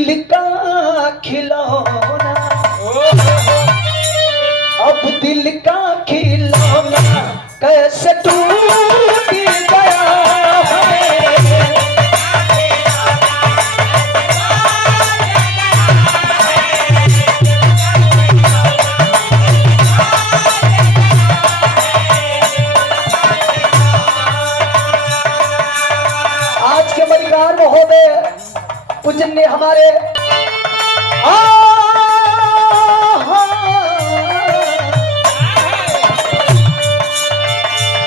दिल का खिलौना, अब दिल का खिलौना कैसे टूट गया है। आज के मलिकार महोदय पूजन्य हमारे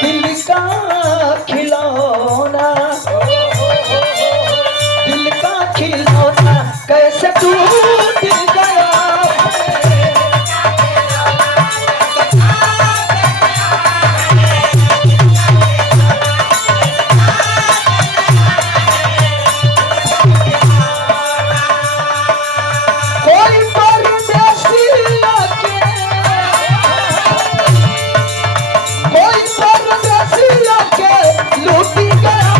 दिल का खिलौना, दिल का खिलौना कैसे टूट गया है। कोई परदेसी आके, कोई परदेसी आके लूट गया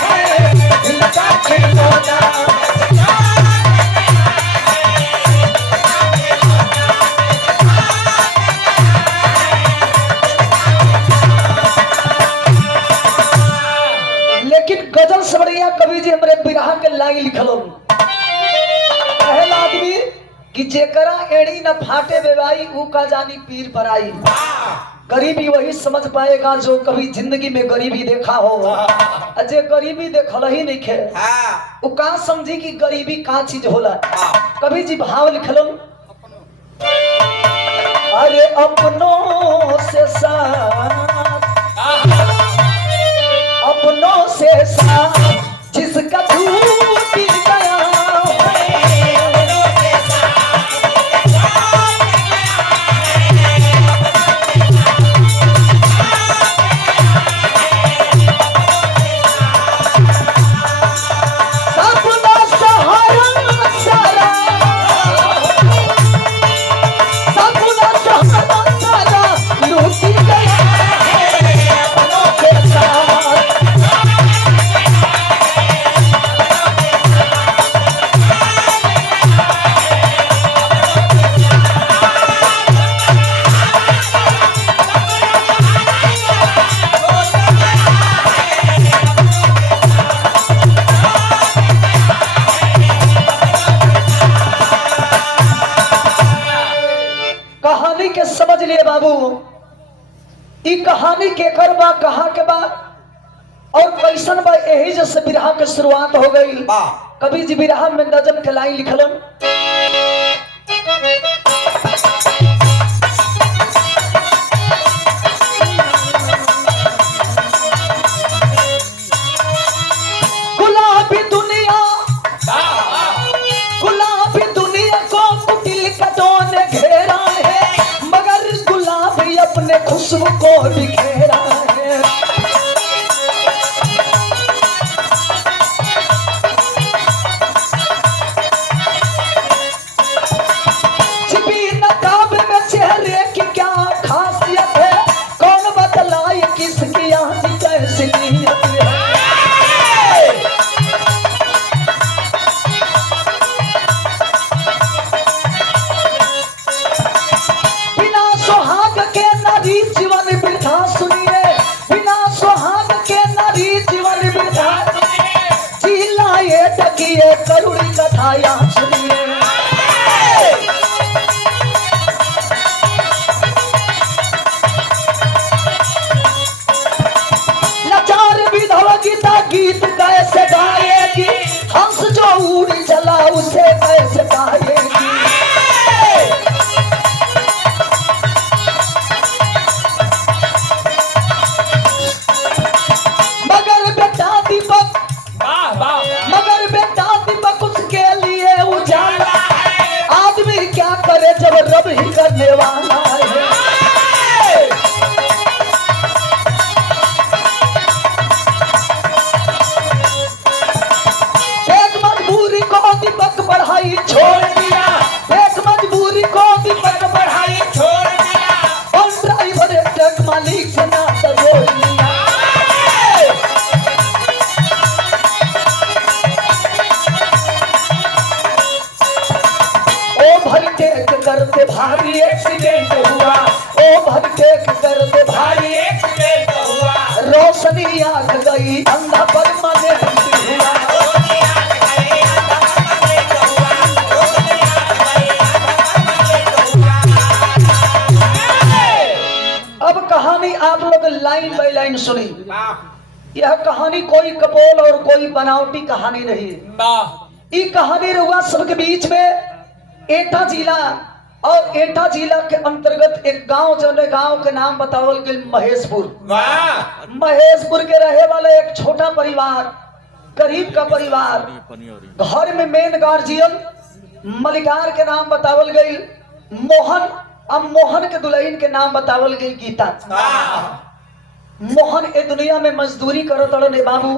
है दिल का खिलौना। लेकिन गजल से बढ़िया कवि जी हमरे बिरहा के लाइन लिखलो। पहला आदमी कि जेकरा एड़ी न फाटे बेवाई ऊ का जानी पीर पराई। गरीबी वही समझ पाएगा जो कभी जिंदगी में गरीबी देखा हो। जे गरीबी देखल ही नहीं खे वो का समझी कि गरीबी का चीज होला। कभी जी भाव लिखलो, अरे अपनों से साथ, अपनों से साथ जिसका टूट गया समझ लिए बाबू। ई कहानी के कर बा, कहा के बा और कैसन बा, यही जैसे बिरहा के शुरुआत हो गई। कभी जी बिरहा में नजम के लाइन लिखलन, गुलाबी दुनिया, गुलाबी दुनिया को कुटिल कटों ने घेरा है, अपने खुशबू को बिखेरा है। छिपी नकाब में चेहरे की क्या खासियत है, कौन बतलाए किसकी आँखी कैसी नीयत है। जीवन वृथा सुनिए, बिना सुहाग के नारी जीवन वृथा चिल्लाए टकिए करुणी कथा यहाँ सुनिए। लाचार विधवा गीता गीत कैसे गाएगी, हंस जो उड़ चला उसे कैसे गाएगी। मगर बेटा दीपक उसके लिए उजाला, आदमी क्या करे जब रब ही करने वाला है। एक मजबूरी को दीपक पढ़ाई छोड़ दिया, एक मजबूरी को दीपक पढ़ाई छोड़ दिया, और ड्राइवर ट्रक मालिक से नाता जोड़ लिया। से भारी एक्सीडेंट हुआ, ओ भगते कर दे भारी एक्सीडेंट हुआ, रोशनी आंख गई अंधा परमानेंट हुआ। अब कहानी आप लोग लाइन बाय लाइन सुनी। यह कहानी कोई कपोल और कोई बनावटी कहानी नहीं। ये कहानी रहुआ सबके बीच में एटा जिला, और एटा जिला के अंतर्गत एक गांव, जो गांव के नाम बतावल गया महेशपुर। महेशपुर के रहे वाले एक छोटा परिवार, गरीब का परिवार, घर में मेन गार्जियन मलिकार के नाम बतावल गई मोहन। अब मोहन के दुल्हन के नाम बतावल गई गीता। मोहन ए दुनिया में मजदूरी करो तड़न ए बाबू,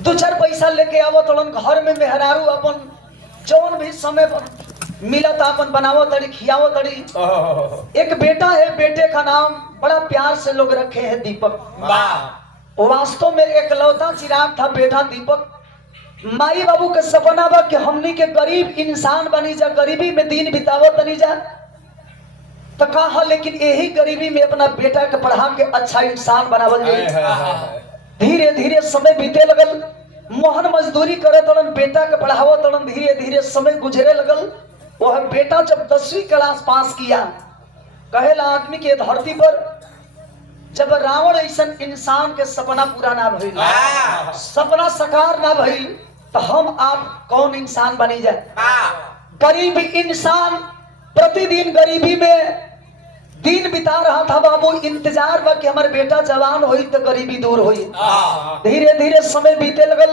दो चार पैसा लेके आवो तड़न, घर में मेहरारू अपन जौन भी समय मिला था अपन बनावो तड़ी, खियावो तड़ी। एक बेटा है, बेटे का नाम बड़ा प्यार से लोग रखे हैं दीपक। वास्तव में एकलौता चिराग था बेटा दीपक। माई बाबू के सपना बा कि हमनी के गरीब इंसान बनी जा, गरीबी में दिन बितावो तनी जा, तो कहा लेकिन यही गरीबी में अपना बेटा के पढ़ा के अच्छा इंसान बनावल जाए। धीरे धीरे समय बीते लगल, मोहन मजदूरी करे तड़न, बेटा के पढ़ावो तड़न, धीरे धीरे समय गुजरे लगल। वह बेटा जब 10वीं क्लास पास किया, कहेला आदमी के धरती पर जब रावण ऐसा इंसान के सपना पूरा ना भइल, सपना साकार ना भइल, तो हम आप कौन इंसान बनी जाए। गरीब इंसान प्रतिदिन गरीबी में दिन बिता रहा था बाबू। इंतजार बा कि हमारे बेटा जवान होई तो गरीबी दूर होई। धीरे धीरे समय बीते लगल।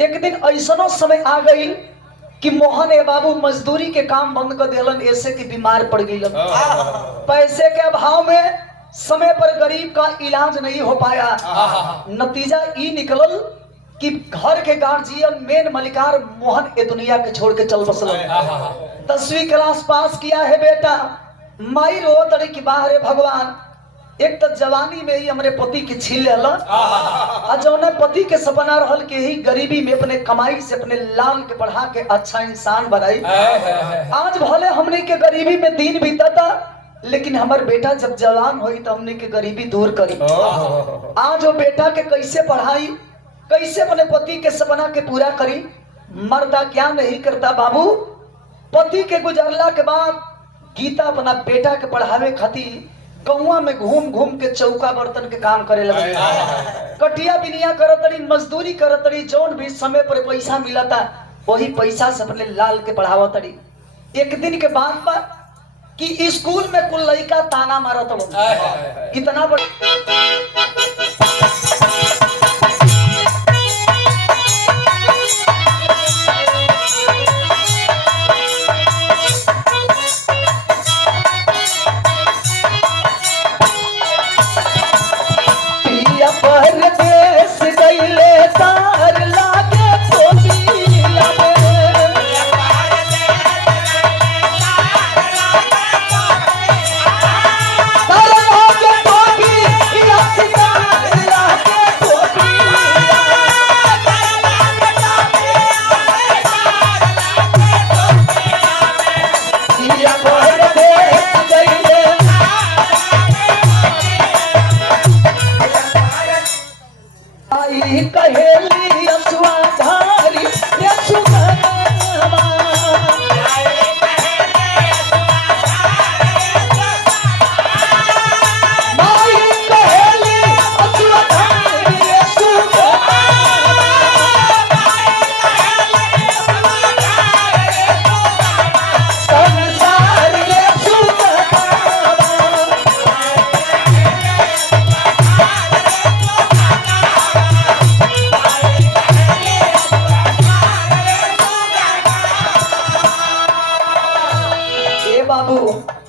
एक दिन ऐसनो समय आ गई कि मोहन ए बाबू मजदूरी के काम बंद कर दिलन, ऐसे कि बीमार पड़ गई। पैसे के अभाव में समय पर गरीब का इलाज नहीं हो पाया। नतीजा ई निकलल कि घर के गार्जियन मेन मलिकार मोहन ए दुनिया के छोड़ के चल बसल। 10वीं क्लास पास किया है बेटा, माई रो तड़ी की बाहर भगवान, एक तो जवानी में ही हमारे पति के छीन लेला, जौने पति के सपना रहल के ही गरीबी में अपने कमाई से अपने लाल के बढ़ा के अच्छा इंसान बनाई। आज भले हमने के गरीबी में दिन बीता, लेकिन हमारे बेटा जब जवान हुई तो हमने के गरीबी दूर करी। आज वो बेटा के कैसे पढ़ाई, कैसे अपने पति के सपना के पूरा करी। मर्दा क्या नहीं करता बाबू। पति के गुजरला के बाद गीता अपना बेटा के पढ़ावे खातिर गौवा में घूम घूम के चौका बर्तन के काम करे लगे, कटिया बिनिया करतड़ी, मजदूरी करतड़ी, जौन भी समय पर पैसा मिला था वही पैसा से अपने लाल के पढ़ावतड़ी। एक दिन के बाद बा कि स्कूल में कुल लड़का ताना मारत हो, इतना बड़ा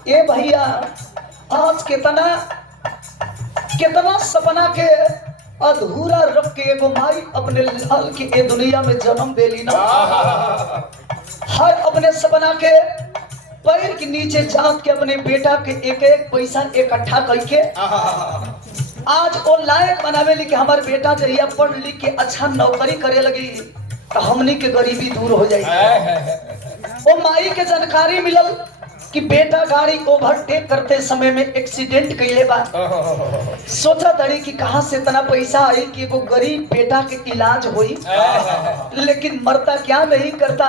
ए भैया, आज कितना कितना सपना के अधूरा रख के एगो माई अपने लाल के ए दुनिया में जन्म देली ना। हर अपने सपना के पैर के नीचे जात के अपने बेटा के एक एक पैसा इकट्ठा करके आज वो लायक बनावे ली कि हमारे बेटा जहिया पढ़ लिख के अच्छा नौकरी करे लगी तो हमनी के गरीबी दूर हो जाएगी। वो माई के जानकारी मिलल कि बेटा गाड़ी ओवरटेक करते समय में एक्सीडेंट कैले बा। सोचा तड़ी कि कहां से इतना पैसा आई कि एगो गरीब बेटा के इलाज होई, लेकिन मरता क्या नहीं करता।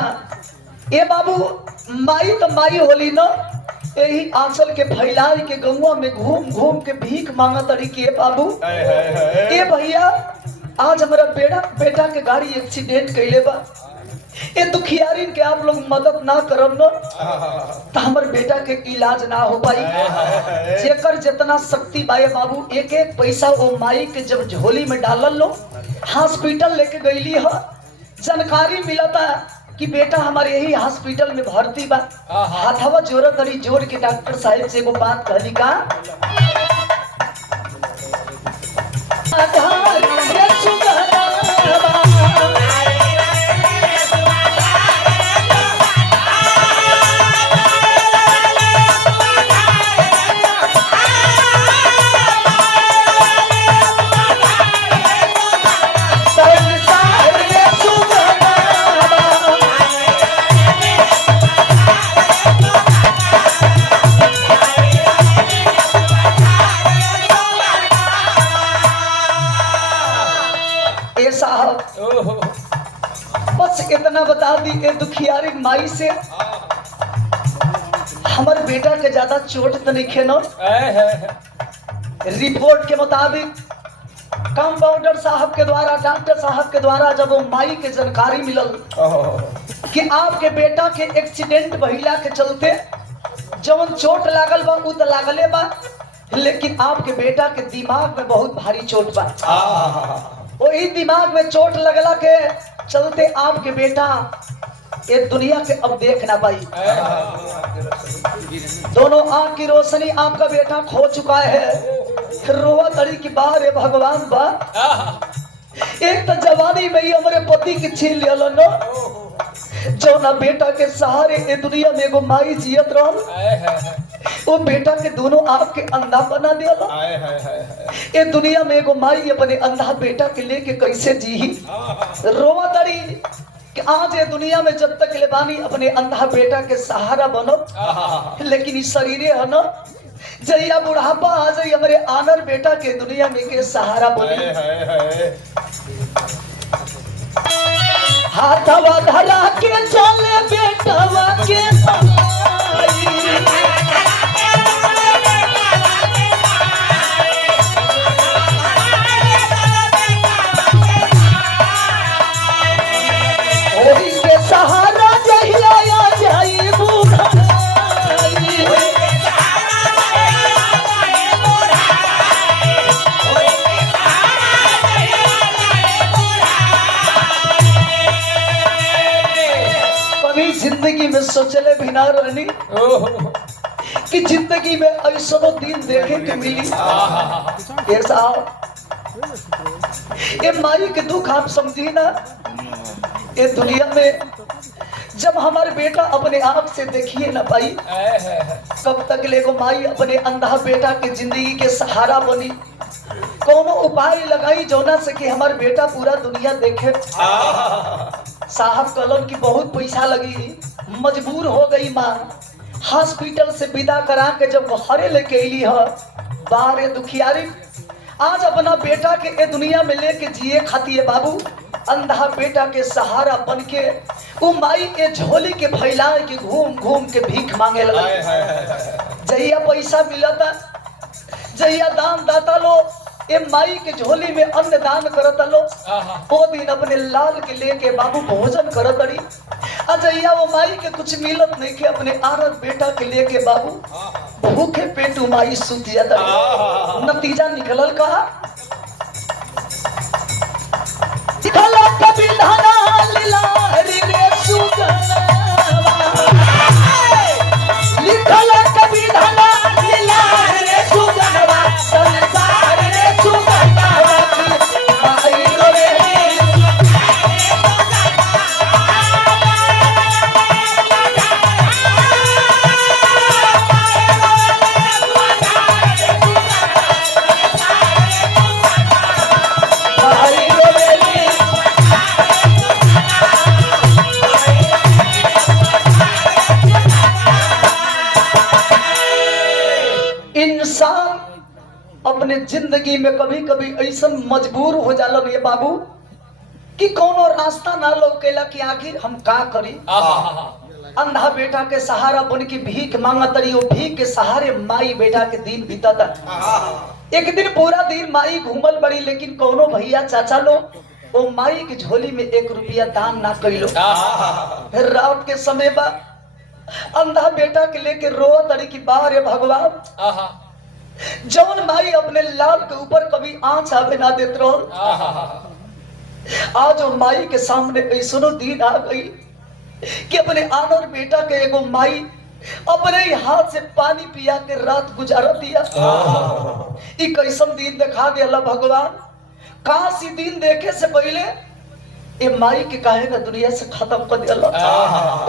ए बाबू माई तो माई होली न, यही आंचल के फैलाए के गौवा में घूम घूम के भीख मांगा तड़ी के बाबू ए भैया आज हमारा बेटा के गाड़ी एक्सीडेंट कैले बा, ये दुखियारिन के आप लोग मदद ना करब न तो हमारे बेटा के इलाज ना हो पाई। जेकर जितना शक्ति बाए बाबू एक एक पैसा वो माई के जब झोली में डालल लो, हॉस्पिटल लेके गईली है, जानकारी मिला था कि बेटा हमारे यही हॉस्पिटल में भर्ती बा। हाथवा जोर करी जोर के डॉक्टर साहब से वो बात कहली का बस इतना बता दी ए दुखियारी माई से हमारे बेटा के ज्यादा चोट तो नहीं खेनो। रिपोर्ट के मुताबिक कंपाउंडर साहब के द्वारा डॉक्टर साहब के द्वारा जब वो माई के जानकारी मिलल कि आपके बेटा के एक्सीडेंट भइला के चलते जवन चोट लागल बा उ तो लागले बा, लेकिन आपके बेटा के दिमाग में बहुत भारी चोट बा। वही दिमाग में चोट लगला के चलते आपके बेटा ये दुनिया के अब देख ना पाई। दोनों आंख की रोशनी आपका बेटा खो चुका है। रोवा तड़ी की बाहर है भगवान बा, एक तो जवानी में ही हमारे पति की छीन लिया न, जो ना बेटा के सहारे ये दुनिया में एगो माई जियत रहल, वो बेटा के दोनों आँख के अंधा बना दिया। ये दुनिया में एगो माई अपने अंधा बेटा के लेके कैसे जी। रोवा तड़ी कि आज ये दुनिया में जब तक लेबानी अपने अंधा बेटा के सहारा बनो, लेकिन इस शरीरे है न जैया बुढ़ापा आ जाए हमारे आनर बेटा के दुनिया में के सहारा बने। हाथवा धरा के चले बेटवा के सहारा जहिया जाई बुढ़ाई। कभी जिंदगी में सोचले भी ना रहनी कि जिंदगी में ऐसा दिन देखे के मिली। ऐसा ये माई के दुख आप समझी ना, ये दुनिया में जब हमारे बेटा अपने आप से देखिए ना पाई, कब तक लेगो माई अपने अंधा बेटा के जिंदगी के सहारा बनी, कोनो उपाय लगाई जोना से कि हमारे बेटा पूरा दुनिया देखे। साहब कलम की बहुत पैसा लगी, मजबूर हो गई माँ, हॉस्पिटल से विदा करा के जब घरे लेके अली है, बाहर दुखियारी आज अपना बेटा के ए दुनिया में लेके जिए खाती है बाबू, अंधा बेटा के सहारा बन के वो माई के झोली के फैला के घूम घूम के भीख मांगे लगा। जहिया पैसा मिला था, जहिया दान दाता लो ए माई के झोली में अन्न दान करता लो, वो दिन अपने लाल के लेके बाबू भोजन करत रही। अजैया वो माई के कुछ मिलत नहीं के अपने आरत बेटा के लेके बाबू भूखे पेट माई सुत जाता। नतीजा निकलल कहा कभी धना लीलारी रे सुगनवा, लिखल कभी धना लीलारी रे सुगनवा, संसार रे सुगनवा आई रे। अपने जिंदगी में कभी कभी ऐसा मजबूर हो जालन ये बाबू कि कोनो रास्ता ना लौकेला कि आखिर हम का करी। अंधा बेटा के सहारा बन के भीख मांगत रही, वो भीख के सहारे माई बेटा के दिन बीता था। एक दिन पूरा दिन माई घूमल बड़ी, लेकिन कोनो भैया चाचा लो वो माई की झोली में 1 रुपया दान ना कैलो। फिर रात के समय बा अंधा बेटा के लेके रोआ तड़ी की बाहर है भगवान, जौन माई अपने लाल के ऊपर कभी आंच आवे ना देत रहो, आज वो माई के सामने ऐसनो दिन आ गई कि अपने आनर बेटा के एगो माई अपने ही हाथ से पानी पिया के रात गुजारा दिया। ई कैसन दिन दिखा दे अल्लाह भगवान। काश ई दिन देखे से पहले ए माई के काहे ना दुनिया से खत्म कर दिया।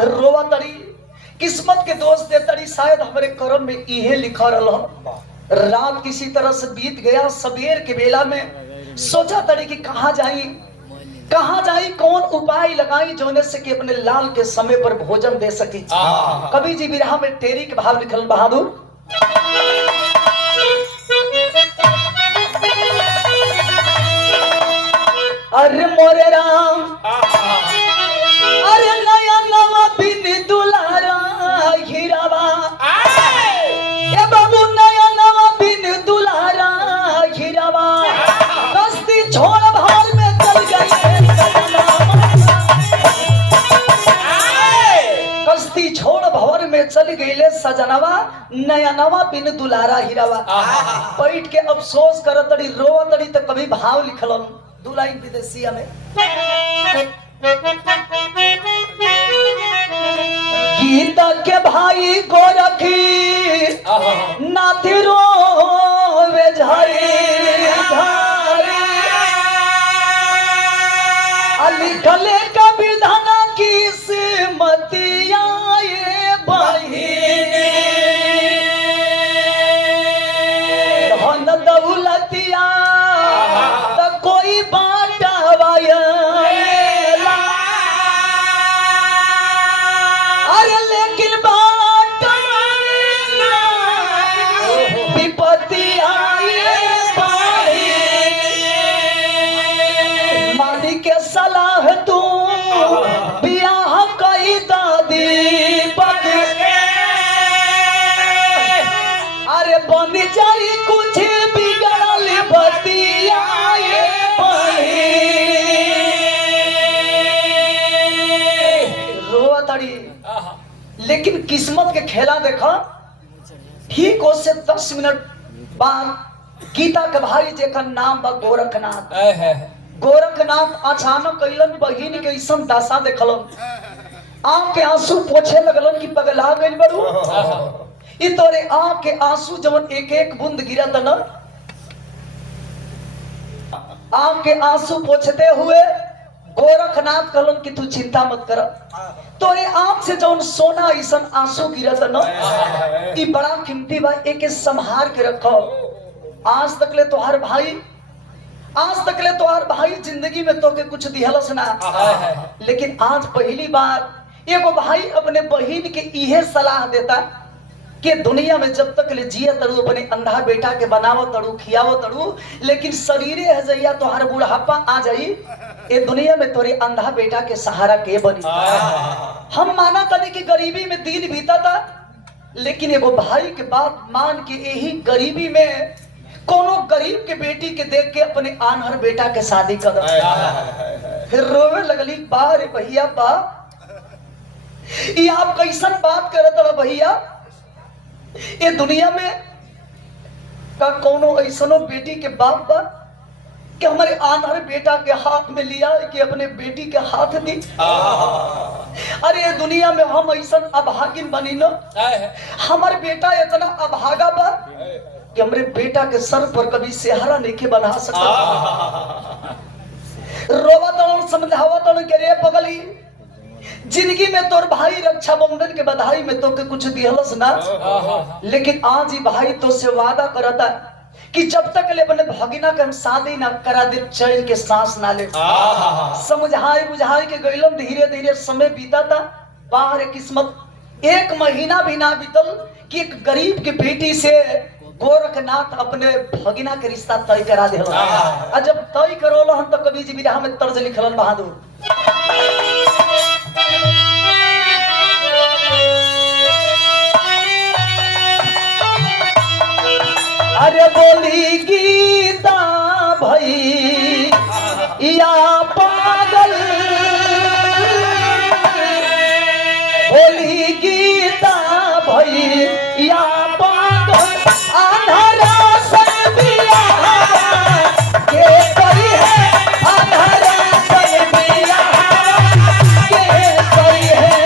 रोवा तड़ी, किस्मत के दोस्त दे तड़ी, शायद हमारे कर्म में इहे लिखा रहा। रात किसी तरह से बीत गया, सवेर के बेला में सोचा तड़ी कि कहाँ जाई, कौन उपाय लगाई जोने से कि अपने लाल के समय पर भोजन दे सकी। कवि जी विरह में टेरी के भाव लिखल बहादुर। अरे मोरे राम, अरे नया नवा बिन दुलारा हीरावा, ए बाबू नया नवा बिन दुलारा हीरावा, कश्ती छोड़ भार में चल गई, कश्ती छोड़ भवर में चल गईले सजनवा, नया नवा बिन दुलारा हीरावा। बैठ के अफसोस करत तड़ी, रोवत तड़ी, तो कभी भाव लिखलन दू लाइन विदेशिया में। गीता के भाई गोरखी नाथी रोवे झारी झारी, लिखले कभी धना की सिमतिया ये बहिनी, धन दौलतिया तो कोई बांटवाया, अरे लेकिन विपत्ति आई मानी के सलाह तू बियाह कई दादी पग, अरे बन जाई कुछ बिगड़ल बतिया लेकिन किस्मत के खेला देखा। ठीक उससे 10 मिनट बाद गीता के भाई जेकर नाम बा गोरखनाथ, गोरखनाथ अचानक कैलन बहिन के ऐसन दशा देखलन, आंख के आंसू पोछे लगलन कि पगला गइल बड़ू। ई तोरे आंख के आंसू जवन एक एक बूंद गिरत न, आंख के आंसू पोछते हुए गोरखनाथ कहलन कि तू चिंता मत कर, तोरे आंख से जौन सोना ऐसन आंसू गिरत न, ई बड़ा कीमती बा, एके संभार के रखो। आज तक ले तोहार भाई जिंदगी में तोके कुछ दिहलस ना, लेकिन आज पहली बार एगो भाई अपने बहिन के इहे सलाह देता कि दुनिया में जब तक ले जिया तड़ू अपने अंधा बेटा के बनावो तड़ू, खियावो तड़ू, लेकिन शरीरे है जइया तोहार बुढ़ापा आ जाई, ये दुनिया में तोरे अंधा बेटा के सहारा के बनी। हम माना तनी कि गरीबी में दिन बीता था, लेकिन एगो भाई के बात मान के यही गरीबी में कोनो गरीब के बेटी के देख के अपने आनहर बेटा के शादी कर दो। फिर रोवे लगली, बा रे भैया बा, ये आप कैसन बात करत रहे भैया, ये दुनिया में का कोनो ऐसनो बेटी के बाप बा कि हमारे आनहर बेटा के हाथ में लिया कि अपने बेटी के हाथ दी। अरे दुनिया में हम ऐसन अभागिन बनी न, हमारे बेटा इतना अभागा बा कि हमारे बेटा के सर पर कभी सेहरा नहीं बना सकता। रोवा तड़न समझावा तड़न के रे पगली, जिंदगी में तोर भाई रक्षाबंधन के बधाई में तो के कुछ दिहलस ना, लेकिन आज ही भाई तो से वादा करता कि जब तक ले अपने भगिना के हम शादी ना करा दे चैन के सांस ना ले। समझाई बुझाई के गइलन, धीरे धीरे समय बीता था। बाहर किस्मत 1 महीना भी ना बीतल कि एक गरीब की बेटी से गोरखनाथ अपने भगिना के रिश्ता तय करा दे आ जब तय करोल हम तो कवि जी बिरहा में तर्ज लिखलन बहादुर। अरे बोली गीता भई या पागल, बोली गीता भई या पागल, अंधारा सन बिया के कोई है, अंधारा सन बिया के कोई है।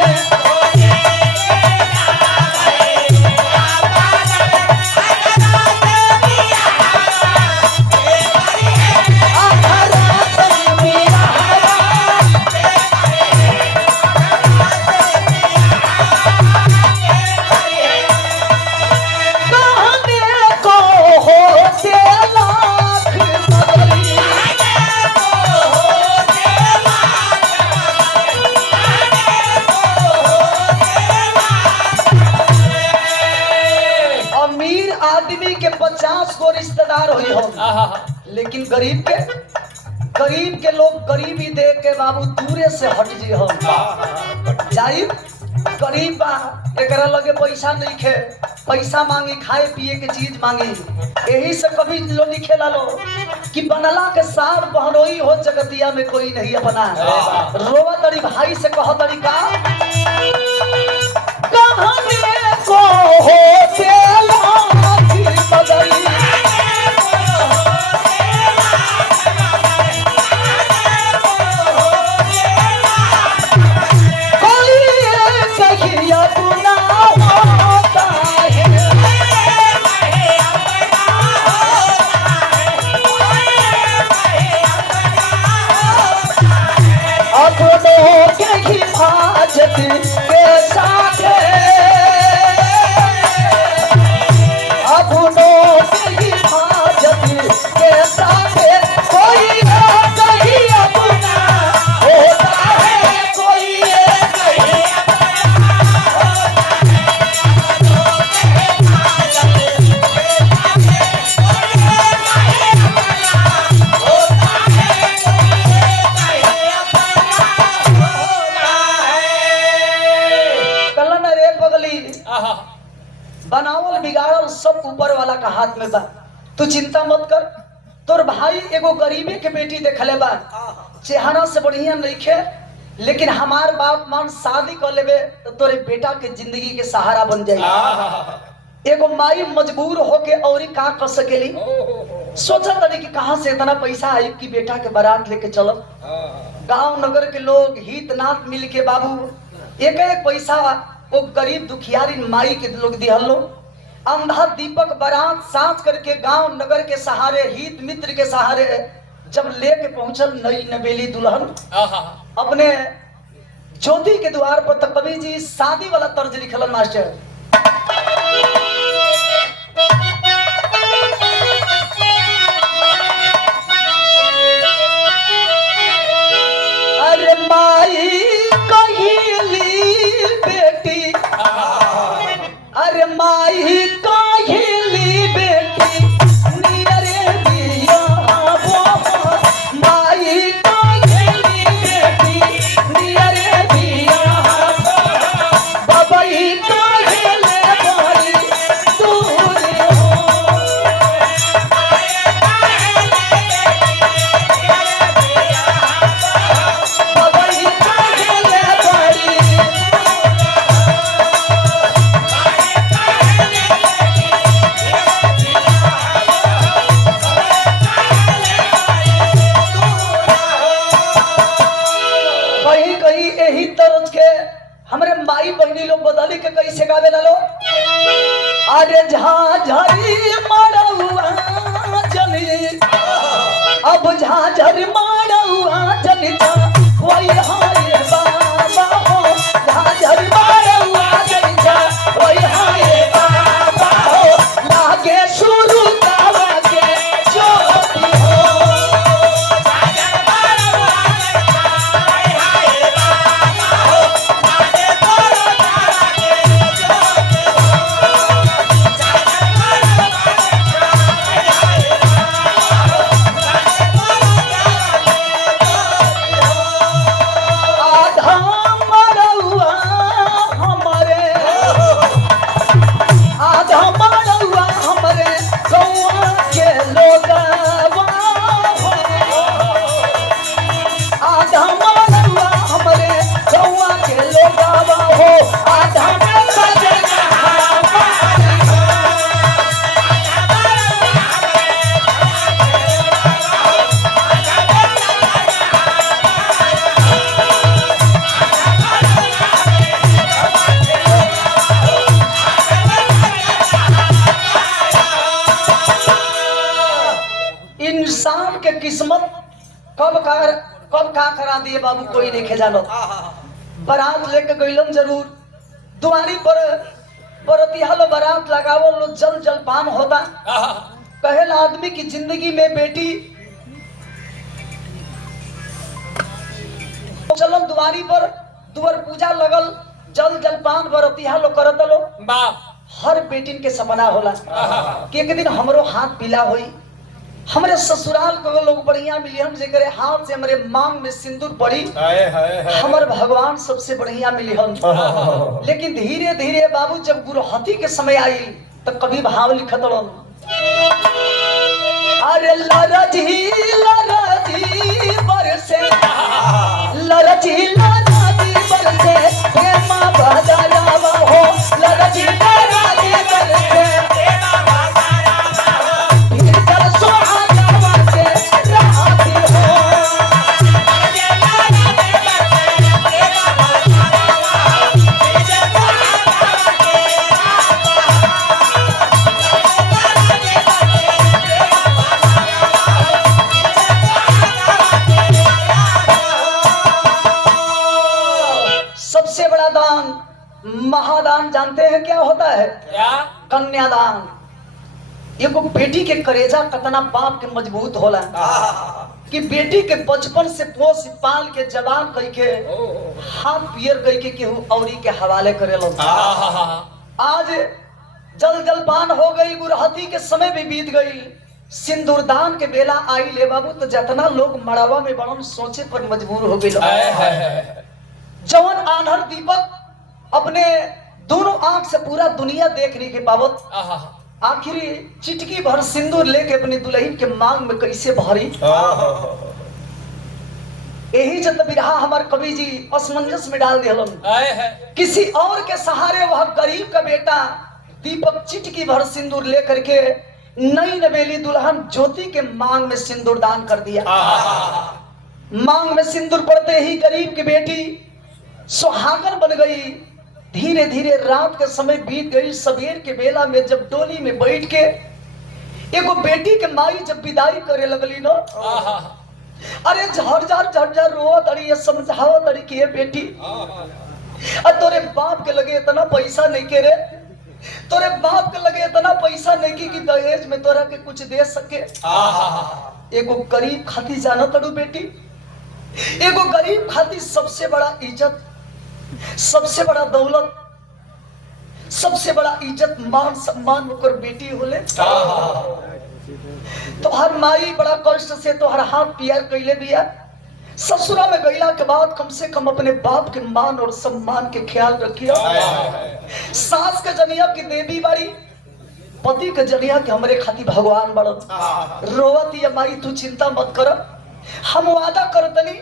आदमी के 50 को रिश्तेदार हुई हो, लेकिन गरीब के लोग गरीबी देख के बाबू दूरे से हट जी हो जाई। गरीब बा एकरा लगे पैसा नहीं खे, पैसा मांगी खाए पिए के चीज मांगी। यही से कभी लो लिखे ला लो कि बनला के सार बहनोई हो जगतिया में कोई नहीं अपना। रोवा तड़ी भाई से कहो तड़ी का कहने को हो तेला बदली, कोई कहिया बुना होता है, अपनों के हिफाजत के साथ, अपनों के हिफाजत के साथ कोई कहीं अपना होता है, कोई कहीं कलन रे पगली बनावल बिगाड़ल सब ऊपर वाला का हाथ में बा। तू चिंता मत कर, तोर भाई एगो गरीबे के बेटी देखले बा, चेहरा से बढ़िया नइखे, लेकिन हमार बाप मान शादी कर लेबे तो तोरे बेटा के जिंदगी के सहारा बन जाई। एगो माई मजबूर होके औरी का कर सकेली, सोचा तनी कि कहां से इतना पैसा आई कि बेटा के बारात लेके चलब। गांव नगर के लोग हित नात मिल के बाबू एक एक पैसा वो गरीब दुखियारी माई के लोग दिहलो। अंधा दीपक बारात साथ करके गांव नगर के सहारे हित मित्र के सहारे जब लेके पहुंचल नई नवेली दुल्हन अपने ज्योति के द्वार पर, तब कवि जी शादी वाला तर्ज लिखलन मास्टर। अरे माई कहिली बेटी, अरे माई कहिली बेटी नियरे दिया वो, माई कहिली बेटी नियरे दिया बबई कहिले बड़ी दूर हो। बबई कहिले बड़ी कहीं कहीं यही तरह के हमरे माई बहनी लोग बदली के कैसे गावे ला लो। अरे झाझरी मारौआ जली, अब झाझर मारौआ जली वही हाय बाबा हो, झाझर मारौआ जली वही हाय बाबा हो, लागे शुरू कावा के ज्योति हो। किस्मत कब का करा दिए बाबू कोई नहीं खे जानो। बारात लेके गइलन जरूर दुआरी पर बरतिया लो बारात लगावो लो जल जलपान होता। कहेला आदमी की जिंदगी में बेटी चलन दुआरी पर दुआर पूजा लगल जल जलपान बरतिया लो करत लो। हर बेटिन के सपना होला कि एक दिन हमरो हाथ पीला होई, हमरे ससुराल के लोग बढ़िया मिली, हम जे करे हाथ से हमरे मांग में सिंदूर पड़ी, हमर भगवान सबसे बढ़िया मिली हम। लेकिन धीरे धीरे बाबू जब गुरहथी के समय आई तो कभी भाव लिखत रहो, अरे लरजी बरसे लरजी बरसे प्रेमा बदलावा हो लरजी बरसे इधर सुहागवा से राती हो। सबसे बड़ा दान महादान जानते हैं क्या होता है? क्या? कन्यादान। एगो बेटी के करेजा कितना बाप के मजबूत होला कि बेटी के बचपन से पोस पाल के जवान कई के हाथ पियर कई के केहू औरी के हवाले करेलो। आज जल जलपान हो गई, गुरहथी के समय भी बीत गई, सिंदूरदान के बेला आई ले बाबू तो जितना लोग मड़ावा में बड़न सोचे पर मजबूर हो गए। जवन आन्हर दीपक अपने दोनों आंख से पूरा दुनिया देख नहीं के पावत, आखिरी चिटकी भर सिंदूर लेके अपनी दुल्हन के मांग में कैसे भरी। यही जब बिरहा हमार कवि जी असमंजस में डाल दिया। किसी और के सहारे वह गरीब का बेटा दीपक चिटकी भर सिंदूर लेकर के नई नवेली दुल्हन ज्योति के मांग में सिंदूर दान कर दिया। मांग में सिंदूर पड़ते ही गरीब की बेटी सुहागन बन गई। धीरे धीरे रात के समय बीत गई, सवेर के बेला में जब डोली में बैठ के एगो बेटी के माई जब विदाई करे लगली न, अरे झरझर रो तड़ी, ये समझाओ तड़ी कि ये बेटी तोरे बाप के लगे इतना पैसा नहीं के रे, तोरे बाप के लगे इतना पैसा नहीं कि दहेज में तोरा के कुछ दे सके। एगो गरीब खाती जाना तड़ू बेटी, एगो गरीब खाती सबसे बड़ा इज्जत, सबसे बड़ा दौलत, सबसे बड़ा इज्जत मान सम्मान होकर बेटी होले। तो हर माई बड़ा कष्ट से तो हर हाथ पियर कैले बिया। ससुरा में गईला के बाद कम से कम अपने बाप के मान और सम्मान के ख्याल रखियो। सास के जनिया की देवी बाड़ी, पति के जनिया के हमरे खाती भगवान बड़। रोवत या माई तू चिंता मत कर, हम वादा करतनी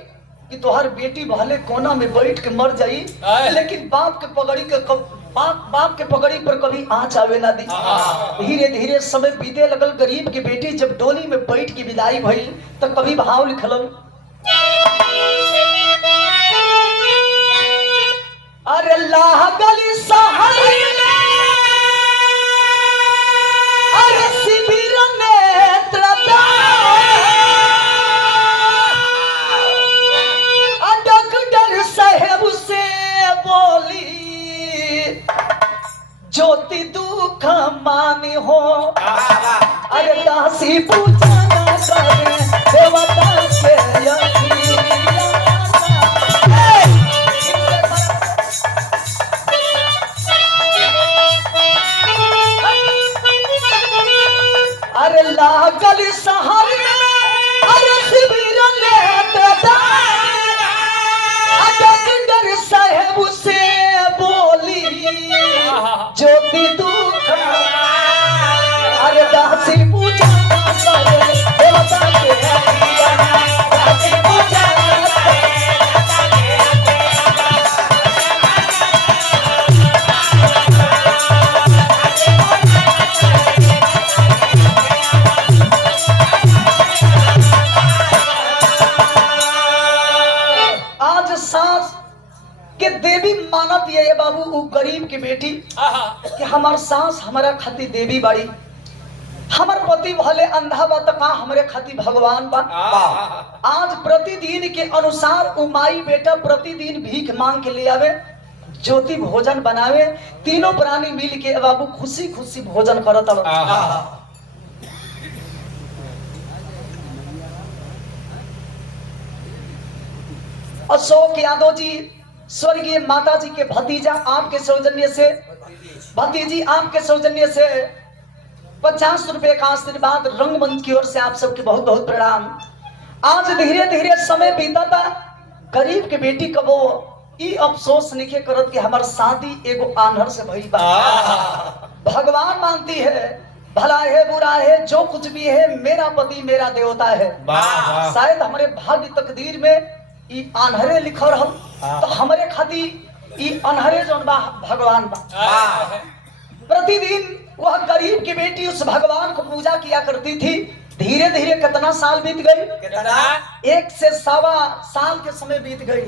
कि तोहर बेटी भले कोना में बैठ के मर जाई, लेकिन बाप के पगड़ी पर कभी आंच आवे ना दी। धीरे धीरे समय बीते लगल, गरीब की बेटी जब डोली में बैठ के विदाई भई तो कभी भाव लिखलन, अरे लागली सहारी में अरे शिविर नेत्रदान, डॉक्टर साहेब से बोली ज्योति दुख मानी हो, अरे दासी पूजा न करे देवता के अरे लागल सहारे अरे शिविर नेत्रदान, डॉक्टर साहेब से बोली ज्योति दुख, अरे दासी पूजा करे देवता के दासी पूजा मानत ये बाबू गरीब की बेटी कि हमार सास हमारा खाती देवी बाड़ी, हमर पति भले अंधा बा त का हमरे खातिर भगवान बा। आज प्रतिदिन के अनुसार उ माई बेटा प्रतिदिन भीख मांग के ले आवे, ज्योति भोजन बनावे, तीनों प्राणी मिल के बाबू खुशी खुशी भोजन करत हड़न। अशोक यादव जी स्वर्गीय माता जी के भतीजा आपके सौजन्य से, भतीजी आपके सौजन्य से 50 रुपए का आशीर्वाद रंगमंच की ओर से आप सबके बहुत बहुत प्रणाम। आज धीरे धीरे समय बीता था, गरीब के बेटी कबो ई अफसोस नहीं करत कि हमार शादी एगो आन्हर से भई बा। भगवान मानती है भला है बुरा है जो कुछ भी है, मेरा पति मेरा देवता है। शायद हमारे भाग्य तकदीर में ई अनहरे लिखल रहल, तो हमारे खातिर ई अनहरे जौन बा भगवान बा। प्रतिदिन वह गरीब की बेटी उस भगवान को पूजा किया करती थी। धीरे धीरे कितना साल बीत गई, 1 से 1.25 साल के समय बीत गई।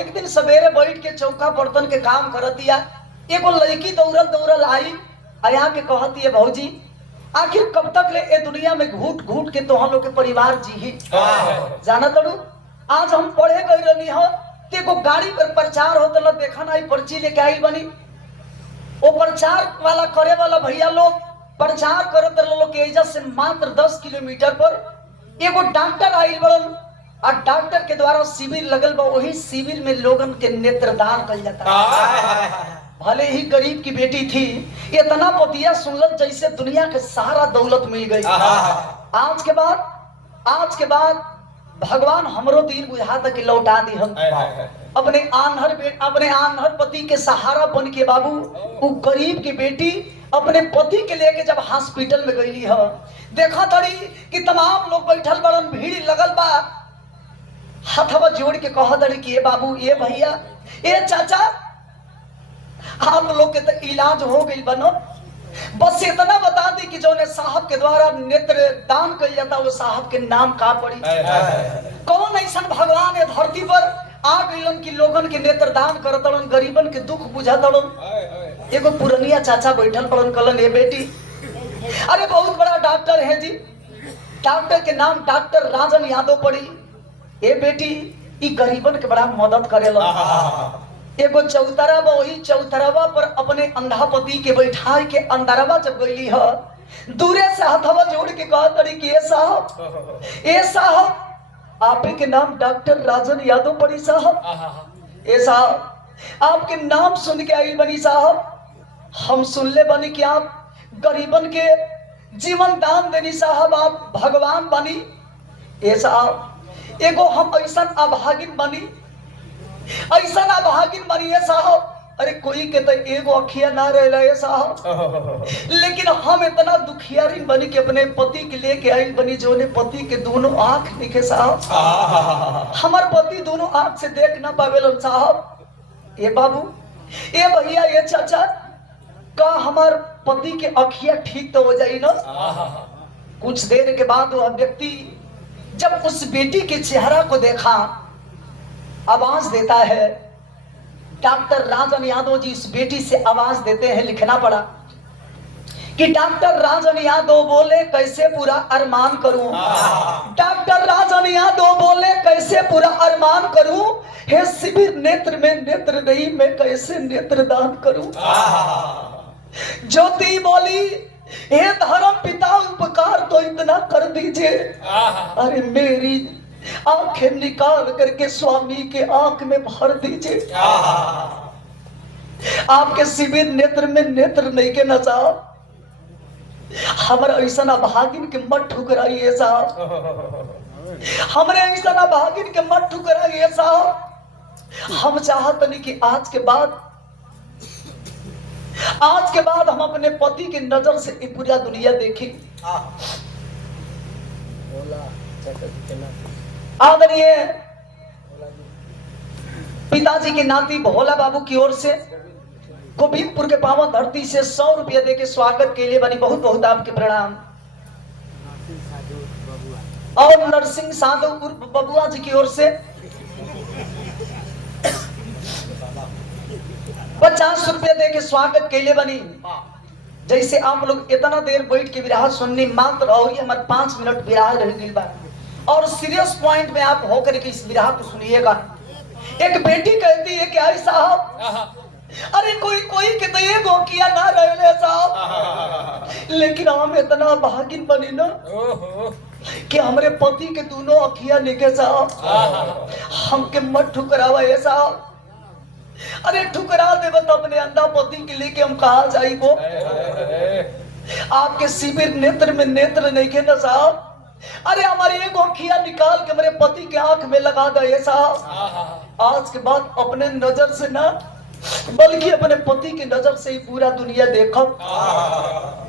एक दिन सवेरे बैठ के चौका बर्तन के काम कर दिया, एगो लड़की दौड़ल दौड़ल आई, आया के कहती है भौजी आखिर कब तक ले ए दुनिया में घूट घूट के तोहन लोग के परिवार जी जाना तड़ू। आज हम पढ़े गई रहनी हो, एगो गाड़ी पर प्रचार होता देखा ना, पर्ची लेके आई बनी, वो प्रचार वाला करे वाला भैया लोग प्रचार करत लोग के एजा से मात्र 10 किलोमीटर पर एगो डॉक्टर आइल बड़न, और डॉक्टर के द्वारा शिविर लगल बा। वही शिविर में लोगन के नेत्रदान कल जाता। भले ही गरीब की बेटी थी, इतना पतिया सुनल जैसे दुनिया के सारा दौलत मिल गई। आज के बाद भगवान हमरो दिन बुझा तक लौटा दी हम अपने आन्हर पति के सहारा बन के। बाबू वो गरीब की बेटी अपने पति के लेके जब हॉस्पिटल में गई है, देखा तड़ी कि तमाम लोग बैठल बड़न, भीड़ लगल बा, हाथवा जोड़ के कह दड़ी कि ये बाबू ये भैया ये चाचा आप लोग के तो इलाज हो गई बनो, बस इतना बता दी कि जो साहब के द्वारा नेत्र दान कर जाता वो साहब के नाम का पड़ी। कौन ऐसा भगवान है धरती पर आ गईलन कि लोगन के नेत्र दान करतड़न, गरीबन के दुख बुझातड़न। एगो पुरनिया चाचा बैठल पड़न, कहलन ये बेटी अरे बहुत बड़ा डॉक्टर है जी, डॉक्टर के नाम डॉक्टर राजन यादव पड़ी। ये बेटी ई गरीबन के बड़ा मदद करेला। एगो चौतरा बा, वही चौतरावा पर अपने अंधा पति के बैठा के अंदरवा जब गईली है, दूरे से हाथवा जोड़ के कहा तड़ी कि ए साहब आपे के नाम डॉक्टर राजन यादव पड़ी साहब। ए साहब आपके नाम सुन के आई बनी साहब, हम सुन ले बनी कि आप गरीबन के जीवन दान देनी साहब, आप भगवान बनी। ए साहब एगो हम ऐसा अभागिन बनी, ऐसा अभागिन बनी है साहब। अरे कोई के तो एगो अखिया ना रहे साहब, लेकिन हम इतना दुखियारी बनी कि अपने पति के लेके आई बनी, जो ने पति के दोनों आंख दिखे साहब। हमार पति दोनों आंख से देख ना पावेलन साहब। ये बाबू ये भैया ये चाचा का हमार पति के अखिया ठीक तो हो जाई ना। कुछ देर के बाद वह व्यक्ति जब उस बेटी के चेहरा को देखा, आवाज देता है। डॉक्टर राजन यादव जी इस बेटी से आवाज देते हैं, लिखना पड़ा कि डॉक्टर राजन यादव बोले कैसे पूरा अरमान करूं, डॉक्टर राजन यादव बोले कैसे पूरा अरमान करूं, हे शिविर नेत्र में नेत्र नहीं मैं कैसे नेत्र दान करूं। ज्योति बोली हे धर्म पिता उपकार तो इतना कर दीजिए, अरे मेरी आंखें निकाल करके स्वामी के आंख में भर दीजिए। आपके शिविर नेत्र में नेत्र नहीं के न साहब, हमारा ऐसा भागिन के मत ठुकराइए साहब, हमारे ऐसा भागिन के मत ठुकराइए साहब। हम चाहते नहीं कि आज के बाद हम अपने पति की नजर से पूरा दुनिया देखें। आदरणीय पिताजी के नाती भोला बाबू की ओर से गोविंदपुर के पावन धरती से 100 रुपया दे के स्वागत के लिए बनी, बहुत बहुत आपके प्रणाम। और नरसिंह साधु उर्फ बबुआ जी की ओर से 50 रुपया दे के स्वागत के लिए बनी। जैसे आप लोग इतना देर बैठ के विराह सुनने मात्र और हमारे 5 मिनट विराह रह गई बा और सीरियस पॉइंट में आप होकर के इस विराह को सुनिएगा। एक बेटी कहती है कि आई साहब, अरे कोई कोई के तो ये गोकिया ना रहे साहब, लेकिन हम इतना भागिन बनी ना कि हमारे पति के दोनों अखिया निके साहब, हमके मत ठुकरावा है साहब। अरे ठुकरा देव तो अपने अंधा पति के लेके हम कहा जाइबो? आपके शिविर नेत्र में नेत्र नहीं के ना साहब। अरे हमारी एक अखिया निकाल के मेरे पति के आंख में लगा दे साहब। आज के बाद अपने नजर से ना बल्कि अपने पति की नजर से ही पूरा दुनिया देखो।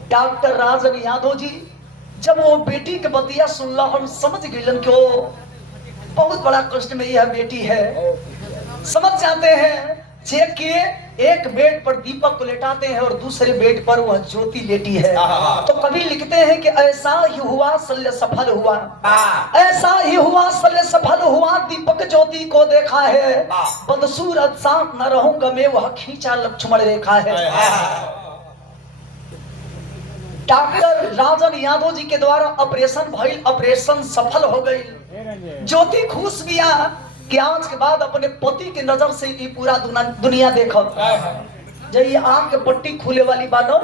डॉक्टर राजन यादव जी जब वो बेटी के बतिया सुनला हम समझ गए कि वो बहुत बड़ा कष्ट में यह बेटी है। समझ जाते हैं, चेक किए, एक बेड पर दीपक को लेटाते हैं और दूसरे बेड पर वह ज्योति लेटी है। तो कभी लिखते हैं कि ऐसा ही हुआ शल्य सफल हुआ, ऐसा ही हुआ शल्य सफल हुआ, दीपक ज्योति को देखा है, बदसूरत साथ न रहूंगा मैं, वह खींचा लक्ष्मण रेखा है। डॉक्टर राजन यादव जी के द्वारा ऑपरेशन भइल, ऑपरेशन सफल हो गई। ज्योति खुश बिया कि आज के बाद अपने पति के नजर से ये पूरा दुनिया देखो। जब ये आंख के पट्टी खुले वाली बानो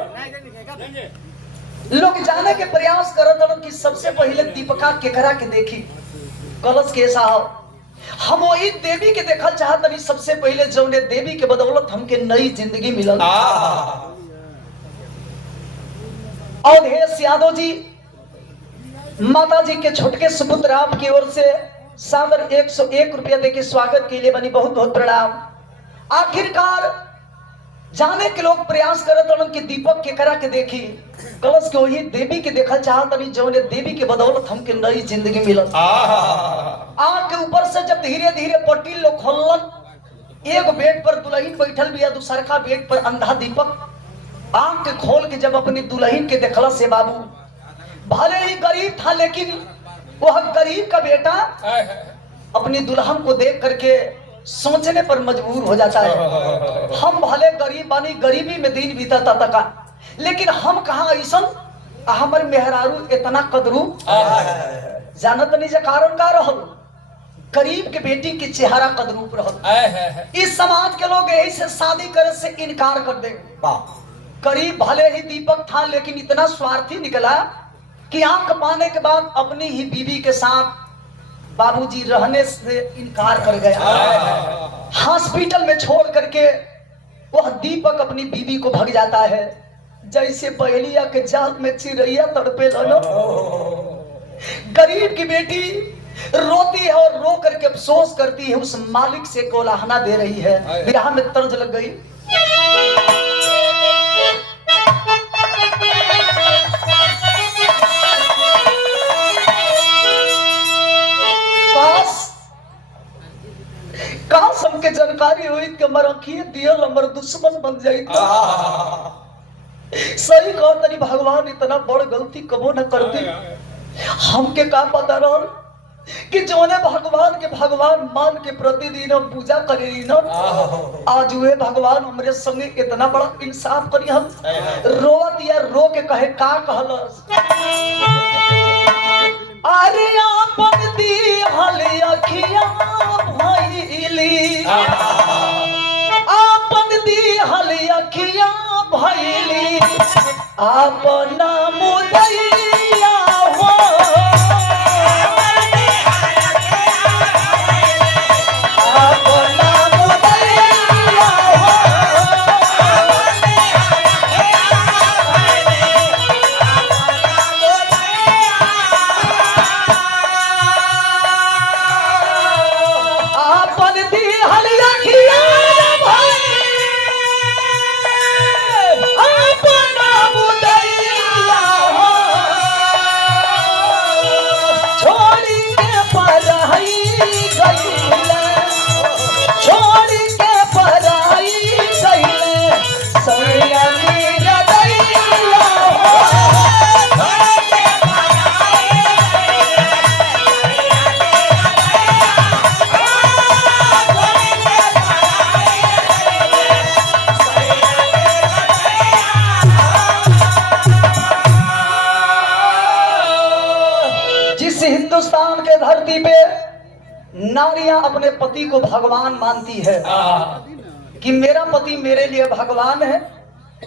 लोग जाने के प्रयास करत कि सबसे पहले दीपिका केकरा के देखी। कलश के साहब हम वही देवी के देखल चाहत नहीं, सबसे पहले जौने देवी के बदौलत हमके नई जिंदगी मिलल। अवधेश यादव जी माता जी के छोटके सुपुत्र आपकी ओर से सादर 101 रुपया देके स्वागत के लिए बनी, बहुत बहुत प्रणाम। आखिरकार जाने के लोग प्रयास करत कि दीपक के करा के देखी। कलश के वही देवी के देखल चाहत नहीं, जौने देवी के बदौलत हमके नई जिंदगी मिलल। आंख के ऊपर से जब धीरे धीरे पट्टी लोग खोलन, एक बेड पर दुल्हन बैठल भी, दूसरका बेड पर अंधा दीपक। आंख खोल के जब अपनी दुल्हन के देखला से बाबू, भले ही गरीब था लेकिन वह गरीब का बेटा अपनी दुल्हन को देख करके सोचने पर मजबूर हो जाता है। हम भले गरीब बानी, गरीबी में दिन बीतता तका, लेकिन हम कहा ऐसा हमारे मेहरारू इतना कदरू जानत नहीं जे कारण का रहल, गरीब के बेटी के चेहरा कदरूप रहल। इस समाज के लोग यही से शादी करे से इनकार कर दे। गरीब भले ही दीपक था लेकिन इतना स्वार्थी निकला कि आंख पाने के बाद अपनी ही बीवी के साथ बाबूजी रहने से इनकार कर गया। हॉस्पिटल में छोड़ करके वह दीपक अपनी बीवी को भाग जाता है, जैसे बहेलिया के जाल में चिड़ैया तड़पे लो। गरीब की बेटी रोती है और रो करके अफसोस करती है, उस मालिक से कोलाहना दे रही है। विरह में तर्ज लग गई। काश हमके जानकारी हुई कि हमारा अखिए दियल हमर दुश्मन बन जाई। सही कहा तनी भगवान इतना बड़ गलती कबो न करती। हमके का पता रहल कि जोने भगवान के भगवान मान के प्रतिदिन हम पूजा करी न, आज वे भगवान हमरे संगे इतना बड़ा इंसाफ करी। हम रोवत या रो के कहे का कहलस, अरे आपन दी हल अखिया भइली, आपन दी हल अखिया भइली, अपना मुदैया हो, अपना मुदैया हो, आपन दी हल अखिया भइली, अपना मुदैया हो। धरती पे नारियां अपने पति को भगवान मानती है कि मेरा पति मेरे लिए भगवान है।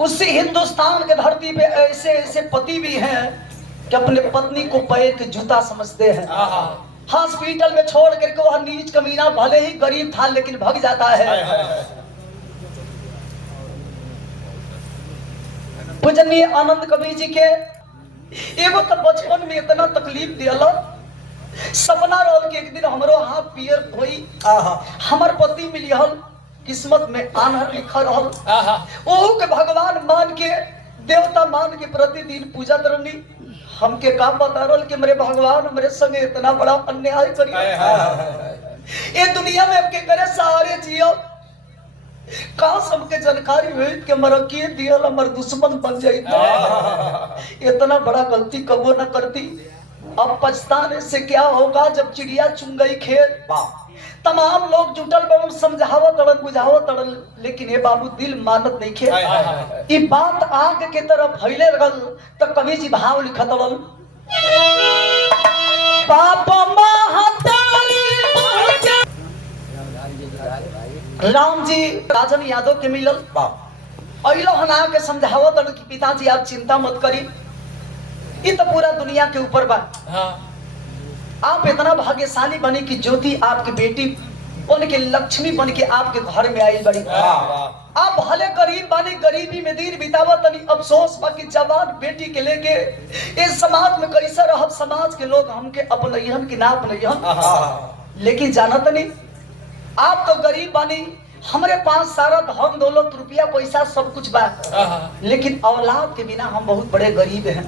उसी हिंदुस्तान के धरती पे ऐसे ऐसे पति भी हैं कि अपने पत्नी को पैर के जूता समझते हैं। हॉस्पिटल में छोड़ करके वह नीच कमीना भले ही गरीब था लेकिन भग जाता है। पूजनीय आनंद कवि जी के एगो तो बचपन में इतना तकलीफ दियल, सपना रोल के एक दिन हमरो हाथ पियर होई, हमर पति मिलियल, किस्मत में आनहर लिखा रहल। ओहू के भगवान मान के, देवता मान के प्रतिदिन पूजा करनी। हमके काम बता रहल कि मेरे भगवान मेरे संगे इतना बड़ा अन्याय करिए। ये दुनिया में अब के करे सारे जियो काश हमके जानकारी हुई कि मर के दियल हमर दुश्मन बन जाई। इतना बड़ा गलती कबो न करती। अब पछताने से क्या होगा जब चिड़िया चुन गई खेत। तमाम लोग जुटल बड़न समझावत तड़न बुझावत तड़न, लेकिन हे बाबू दिल मानत नहीं खे। ई बात आग के तरफ फैले लगल तो कवि जी भाव लिखत तड़न, पाप महतारी राम जी राजन यादव के मिलल अइलो हना के समझावत तड़न कि पिताजी आप चिंता मत करी, ये तो पूरा दुनिया के ऊपर बा। आप इतना भाग्यशाली बने कि ज्योति आपकी बेटी बन के लक्ष्मी बन के आपके घर में आई बड़ी। आप भले गरीब बने, गरीबी में दिन बितावा तनी अफसोस बा कि जवान बेटी के लेके इस समाज में कैसा रह, समाज के लोग हमके अपनैहन कि ना अपनैहन। लेकिन जाना तनी आप तो गरीब बनी, हमारे पास सारा धन दौलत रुपया पैसा सब कुछ बा, लेकिन औलाद के बिना हम बहुत बड़े गरीब हैं।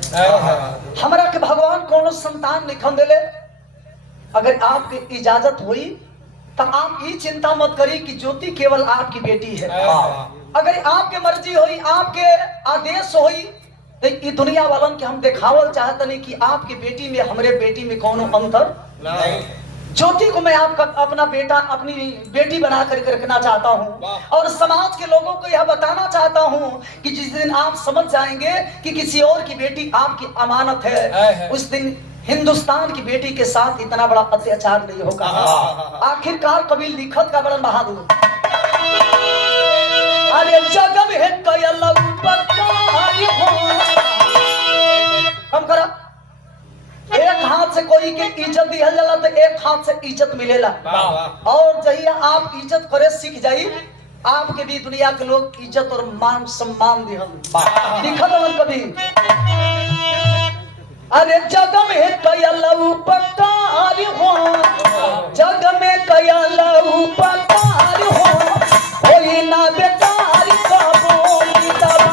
हमारा के भगवान कोनो संतान निखन देले। अगर आपकी इजाजत हुई तो आप ये चिंता मत करिए कि ज्योति केवल आपकी बेटी है। अगर आपके मर्जी हुई, आपके आदेश हुई तो ये दुनिया वालन के हम दिखावल चाहते नहीं कि आपकी बेटी में हमारे बेटी में कोनो अंतर नहीं। ज्योति को मैं आपका अपना बेटा, अपनी बेटी बना करके रखना चाहता हूँ और समाज के लोगों को यह बताना चाहता हूँ कि जिस दिन आप समझ जाएंगे कि किसी और की बेटी आपकी अमानत है, उस दिन हिंदुस्तान की बेटी के साथ इतना बड़ा अत्याचार नहीं होगा। आखिरकार कवि लिखत का बड़ा बहादुर, अरे जग में हम करा एक हाथ से कोई के इज्जत दिया जाला तो एक हाथ से इज्जत मिलेला। और जहिया आप इज्जत करे सीख जाई, आपके भी दुनिया के लोग इज्जत और मान सम्मान दिहल लिखत कभी। अरे जग में कया लऊ पकार हो, जग में कया लऊ पकार हो, कोई ना बेकार का बोली दवा।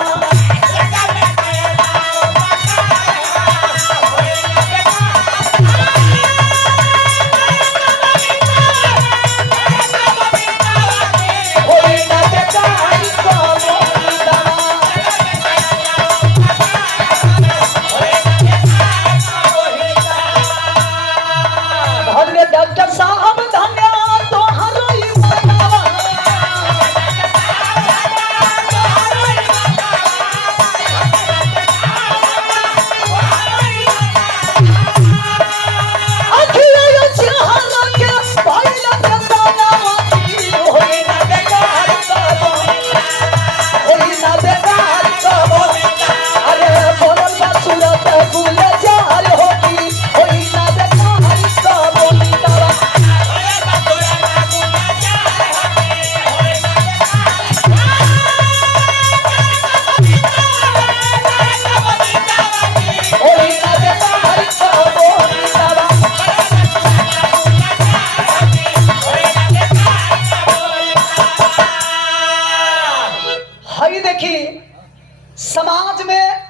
समाज में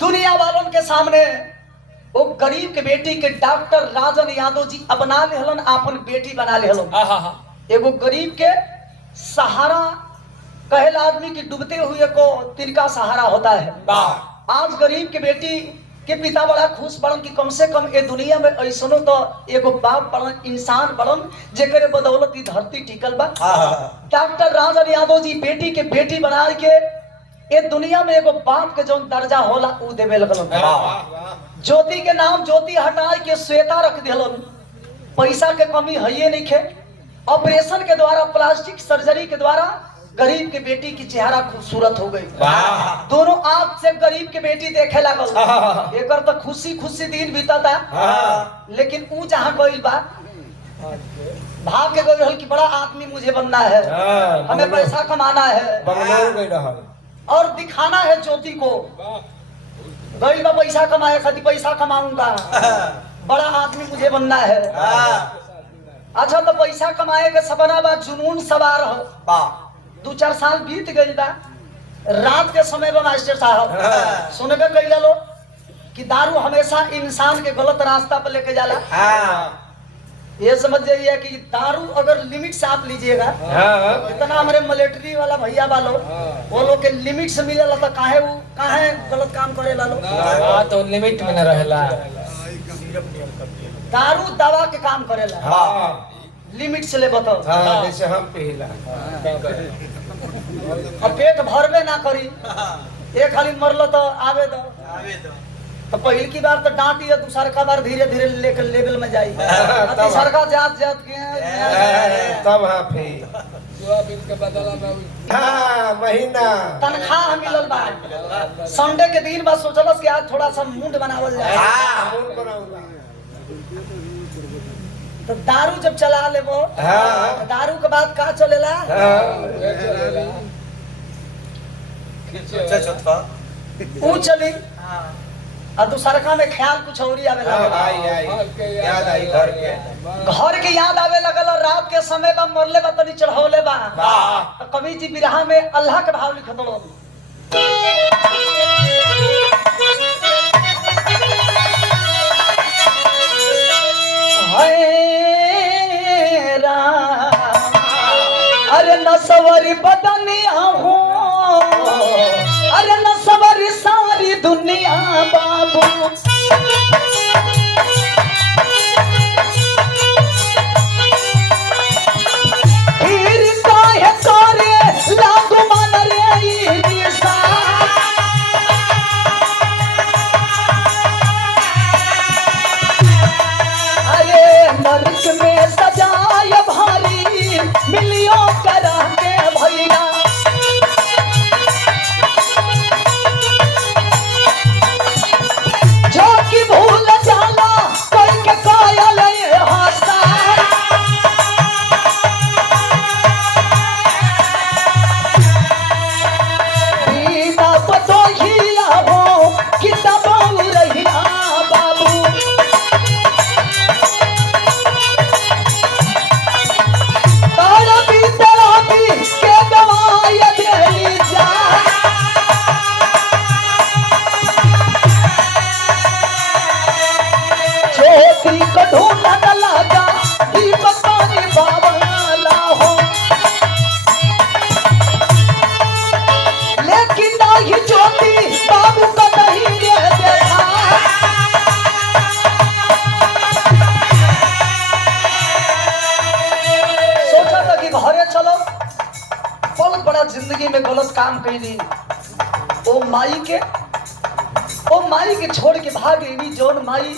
दुनिया वालों के सामने वो गरीब के बेटी के डॉक्टर राजन यादव जी अपना लेहलन, अपन बेटी बना लेहलन। एगो गरीब के सहारा कहल आदमी की डूबते हुए को तिनका सहारा होता है। आज गरीब के बेटी के पिता बड़ा खुश बड़न कि कम से कम ये दुनिया में ऐसनो तो एगो बाप बड़न, इंसान बड़न जेकरे बदौलत ई धरती टिकल बा। डॉक्टर राजन यादव जी बेटी के बेटी बना के ये दुनिया में एगो बाप के जो दर्जा होला उ देवे लगलन। ज्योति के नाम ज्योति हटा के श्वेता रख दिलन। पैसा के कमी है ये नहीं खे। ऑपरेशन के द्वारा, प्लास्टिक सर्जरी के द्वारा गरीब के बेटी की चेहरा खूबसूरत हो गई। दोनों आंख से गरीब के बेटी देखे लागल। एक तो खुशी खुशी दिन बीता था, लेकिन ऊ जहाँ गई बा भाग के गई कि बड़ा आदमी मुझे बनना है, हमें पैसा कमाना है और दिखाना है ज्योति को। गई बा पैसा कमाए, खातिर पैसा कमाऊंगा, बड़ा आदमी मुझे बनना है। अच्छा तो पैसा कमाए के सपना बा, जुनून सवार हो। 2-4 साल बीत गई बा। रात के समय में मास्टर साहब सुनबे कैला लो कि दारू हमेशा इंसान के गलत रास्ता पर लेके जाला। ये समझ जाइए कि दारू अगर लिमिट से आप लीजिएगा, इतना हमारे मिलिट्री वाला भैया वालों वो लोग के लिमिट से मिलेला तो काहे गलत काम करेला लो। तो लिमिट में न रहेला। दारू दवा के काम करेला, लिमिट से ले बताओ। जैसे हम पीला और पेट भरबे ना करी, एक खाली मरलो तो आवे दो। तो पहली की बार तो डांटी है, दूसरा का बार धीरे धीरे लेकर लेवल में जाई। तीसरा का जात के तब हाँ फिर के बदला में महीना तनख्वाह मिलल बा। संडे के दिन बस सोचलस कि आज थोड़ा सा मुंड बनावल जाए। तो दारू जब चला लेबो, दारू के बाद का चलेला, ऊ चली और दूसरका में ख्याल कुछ और ही आवे लगल। घर के याद आवे लगल और रात के समय बा मरले बा तनी चढ़ौले बा। तो कवि जी बिरहा में अल्लाह के भाव लिखत हो। अरे न सवरी बदनिया हो, अरे न सवरी सारी दुनिया बाबू। फिर काहे करे लागू मन रे ई दिशा। अरे नरक में सजाए भारी मिलियों करा के भैया। जो कि भूल जाला कोई के कायल हासा। बीना बतोहिया हो कि दबाऊ रहिया बाबू। तारा भी के दवाई देली जा। ज्योति को ढूंढन लगा दीपक पानी बावला हो, लेकिन नहीं ज्योति बाबू का नहीं रे देखा। सोचा था कि घरे चलो, बहुत बड़ा जिंदगी में गलत काम कर दी। ओ माई के छोड़ के भाग गई। जौन माई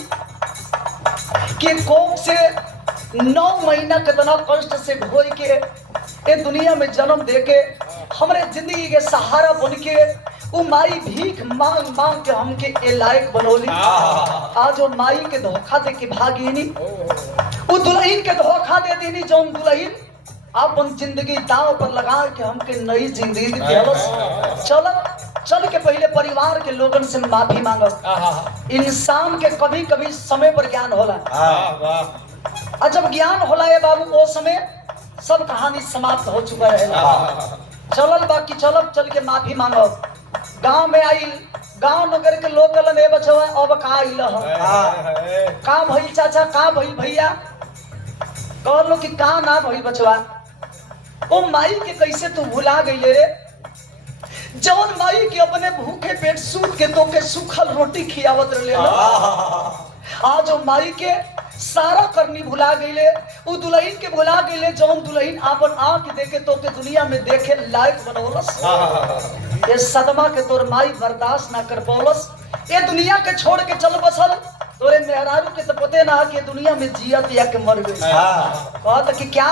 के कोख से 9 महीना कितना कष्ट से ढोई के ये दुनिया में जन्म देके हमारे जिंदगी के सहारा बन के वो माई भीख मांग मांग के हमके ए लायक बनोली। आज वो माई के धोखा दे के भागीनी, वो दुल्हन के धोखा दे देनी। जौन दुल्हन अपन जिंदगी दांव पर लगा के हमके नई जिंदगी दिलस। चल के पहले परिवार के लोगन से माफी मांगब। इंसान के कभी कभी समय पर ज्ञान होला, और जब ज्ञान होला है बाबू वो समय सब कहानी समाप्त हो चुका रहेगा। चलल बाकी चल के माफी मांगब। गांव में आई, गांव नगर के लोग कहलन ए बचवा अब का आइल का भइल चाचा, का भइल भैया, कहलो कि का ना भइल बचवा। ओ माई के कैसे तू भुला गइले रे। जौन माई के अपने भूखे पेट सूत के तो के सूखल रोटी खियावत रहे। आज वो माई के सारा करनी भुला गईले, उ दुल्हन के भुला गईले। जौन दुल्हन अपन आंख देके तो के दुनिया में देखे लायक बनौलस। ये सदमा के तोर माई बर्दाश्त ना कर पौलस। ये दुनिया के छोड़ के चल बसल तोरे मेहरारू के तो पते ना कि दुनिया में जियत या के मर गई। कहत कि क्या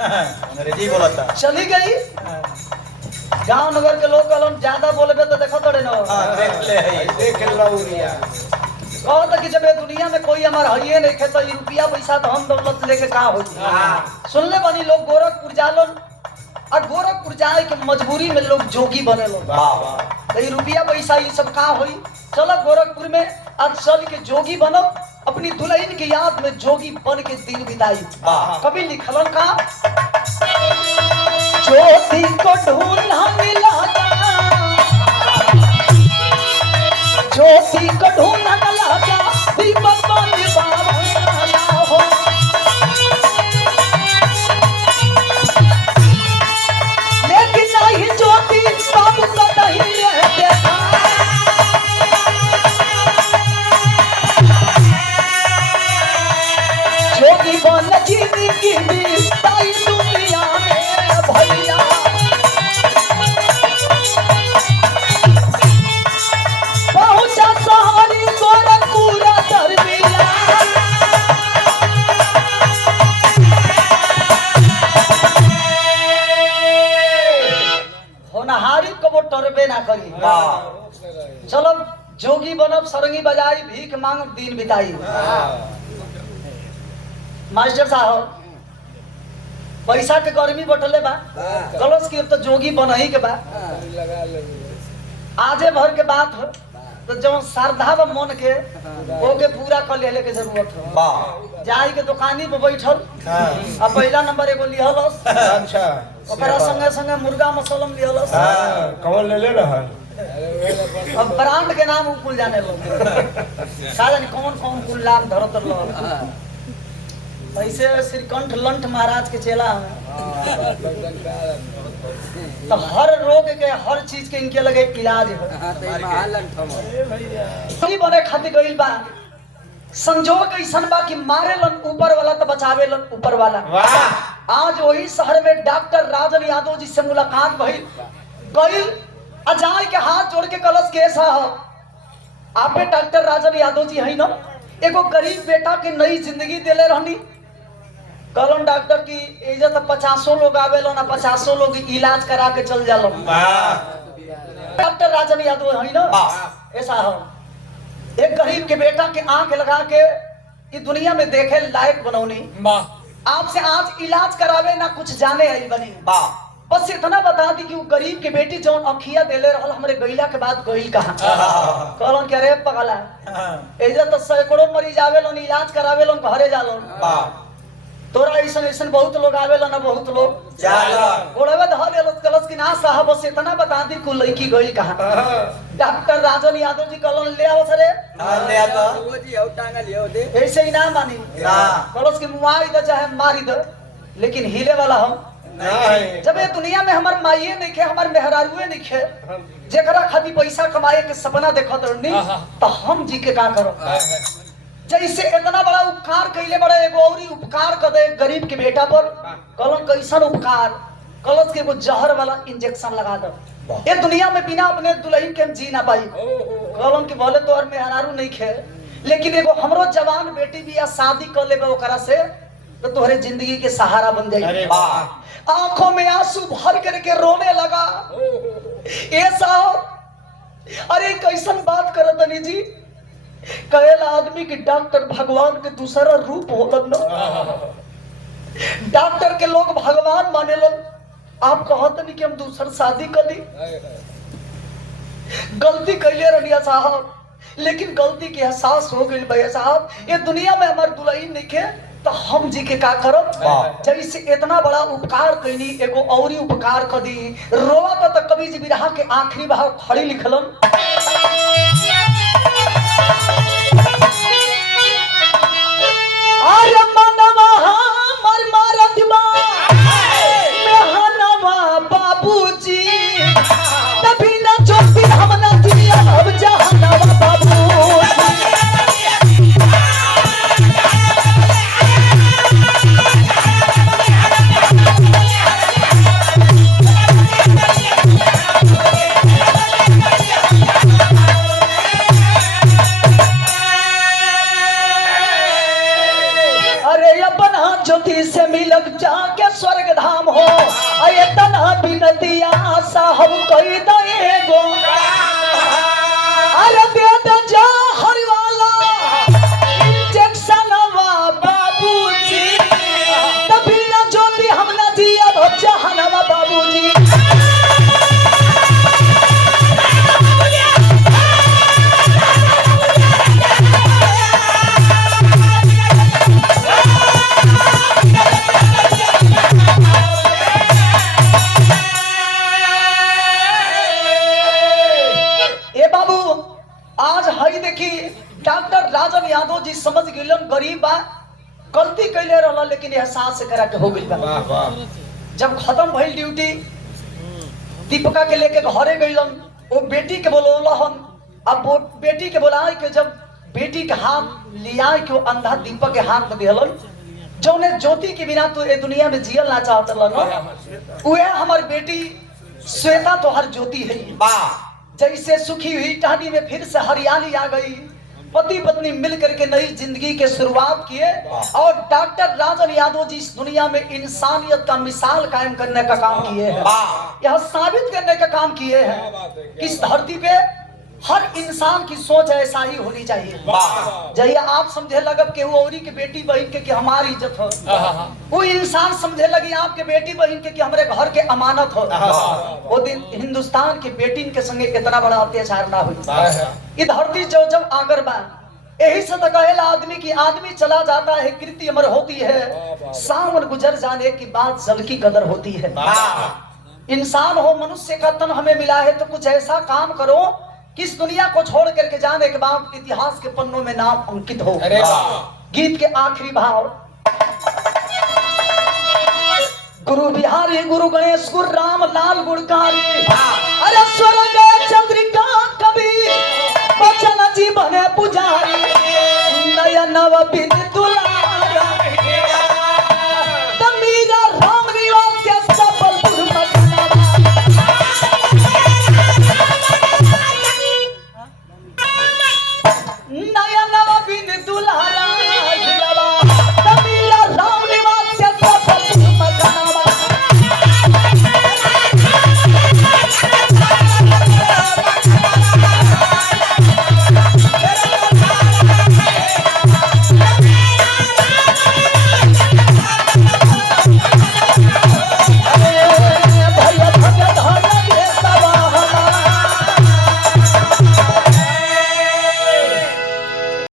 अंग्रेजी बोलता। चली गई। गांव नगर के लोग कहलन ज्यादा बोलबे तो देखो तोड़े न देख ले है। देख लौरिया कहत कि जब ये दुनिया में कोई हमार हइए नहीं खे तो ई रुपया पैसा धन दौलत लेके का होई। सुनले बनी लोग गोरखपुर जालन और गोरखपुर जाए के मजबूरी में लोग जोगी बने लोग। वाह वाह। तो ये रुपया पैसा ये सब का होई। चलो गोरखपुर में आज चल के जोगी बनो, अपनी दुल्हन की याद में जोगी बन के दिन बिताई। कभी लिखलन का ज्योति को ढूंढना मिला, ज्योति को ढूंढना मिला, दीपक बन बाबा हो। लेकिन नहीं ज्योति बाबू का नहीं रहते था। जोगी बन जिंदगी ताई दुनिया में भैया। पहुंचा सहारी गोरखपुर दरमिया। होनहारी को वो टरबे ना करी। चलो जोगी बनब, सरंगी बजाई, भीख मांगब, दिन बिताई। मास्टर साहब पैसा के गर्मी बटले बा, कलश की तो जोगी बनही के बा। आजे भर के बात हो तो जब श्रद्धा बा मन के ओके पूरा कर लेले के जरूरत हो। वाह। जाई के दुकानी पे बैठल अब पहला नंबर एगो लिहलस, अच्छा ओकरा संगे संगे मुर्गा मसलम लिहलस। कौन ले रहल अब ब्रांड के नाम कुल जाने लोग का जाने कौन कौन कुल नाम धरत लोग। ऐसे श्रीकंठ लंठ महाराज के चेला हमें तो हर रोग के हर चीज के इनके लगे इलाज है। बने खातिर गइल बा, संजोग ऐसन बा कि मारेलन ऊपर वाला तो बचावेलन ऊपर वाला। आज वही शहर में डॉक्टर राजन यादव जी से मुलाकात भइल। गइल अजाय के हाथ जोड़ के कलश के साहब आपे डॉक्टर राजन यादव जी है ना, एगो गरीब बेटा के नई जिंदगी देले रहनी। कहलन डॉक्टर की इज्जत 50 लोग आवेलन, 50 लोग इलाज करा के चल जालन। डॉक्टर राजन यादव है ना ऐसा हम एक गरीब के बेटा के आंख लगा के इस दुनिया में देखे लायक बनौनी। आपसे आज इलाज करावे ना कुछ जाने आई बनी। बस इतना बता दी कि वो गरीब के बेटी जौन अखिया देले रहल हमरे गईला के बाद गईल कहां। कहलन के रे पगला इज्जत तो सैकड़ों मरीज आवेलन इलाज करावेलन घरे जालन। तोरा ऐसन ऐसन बहुत लोग आवेलन ना, बहुत लोग जालन ओड़वे धर लेलस। कलस की ना साहब बस इतना बता दी कुल लड़की गईल कहां। डॉक्टर राजन यादव जी कहलन ले आओ सरे ले आ तो जी औ टांगा लियो दे ऐसे ही ना मानी ना। कलस की मुआई दे चाहे मारी दे लेकिन हिले वाला हम नहीं। जब ये दुनिया में हमार माइये नहीं खे, हमार मेहरारुए नहीं खे, जेकरा खातिर पैसा कमाए के सपना देखत रहनी तो हम जी के का करो। जैसे इतना बड़ा उपकार कैले बड़ा एगो औरी उपकार कर दे गरीब के बेटा पर। कहलन कैसन उपकार। कलश के एगो जहर वाला इंजेक्शन लगा दो। ये दुनिया में बिना अपने दुल्हन के हम जी ना पाई। कहलन कि बोले तो और मेहरारू नहीं खे लेकिन एगो हमरो जवान बेटी भी शादी कर लेबे ओकरा से तो तोहरे जिंदगी के सहारा बन जाएगी। आंखों में आंसू भर करके रोने लगा। ऐसा अरे कैसन बात करत तनी जी। कहेला आदमी की डॉक्टर भगवान के दूसरा रूप होलन न। डॉक्टर के लोग भगवान मानेलन। आप कहत नहीं कि हम दूसर शादी कर ली। गलती कैले रनिया साहब लेकिन गलती के एहसास हो गई भैया साहब। ये दुनिया में हमार दुल्हन नहीं खे तो हम जी के का करब। जैसे इतना बड़ा उपकार कैनी एगो औरी उपकार कर दी। रोवा तो कवि जी बिरहा के आखिरी भाव खड़ी लिखलन। अरे मनवा हमर मारत बा मेहनवा बाबूजी तभी ना चोटी हम ना दिया अब जहानवा बाबूजी। आज हई देखी डॉक्टर राजन यादव जी समझ गइलन गरीब बा, गलती कैले रहला लेकिन एहसास करा के हो गइल बा। वाह वाह जब खत्म भइल ड्यूटी दीपिका के लेके घरे गइलन, वो बेटी के बोलौलहन। अब वो बेटी के बोलाए के जब बेटी के हाथ लिया के वो अंधा दीपक के हाथ में दिहलन, जौने ज्योति के बिना तो ये दुनिया में जियल ना चाहत रहलन, उहे हमार बेटी श्वेता तो हर ज्योति है। जैसे सुखी हुई टहनी में फिर से हरियाली आ गई, पति पत्नी मिल करके नई जिंदगी के शुरुआत किए और डॉक्टर राजन यादव जी इस दुनिया में इंसानियत का मिसाल कायम करने का काम किए हैं। यह साबित करने का काम किए हैं कि इस धरती पे हर इंसान की सोच ऐसा ही होनी चाहिए। जैसे आप समझे लगब के वो औरी के बेटी बहन के कि हमारी इज्जत हो, वो इंसान समझे लगी आपके बेटी बहन के कि हमारे घर के अमानत हो, वो दिन हिंदुस्तान की बेटी के संगे इतना बड़ा अत्याचार ना हुई। ये धरती जो जब आगर बा, यही से तो कहेला आदमी की आदमी चला जाता है कृति अमर होती है, सावन गुजर जाने की बात जल की कदर होती है। इंसान हो मनुष्य का तन हमें मिला है तो कुछ ऐसा काम करो कि इस दुनिया को छोड़ करके जाने के बाद इतिहास के पन्नों में नाम अंकित हो। गीत के आखिरी भाव, गुरु बिहारी गुरु गणेश गुरु राम लाल गुणकारी, अरे स्वर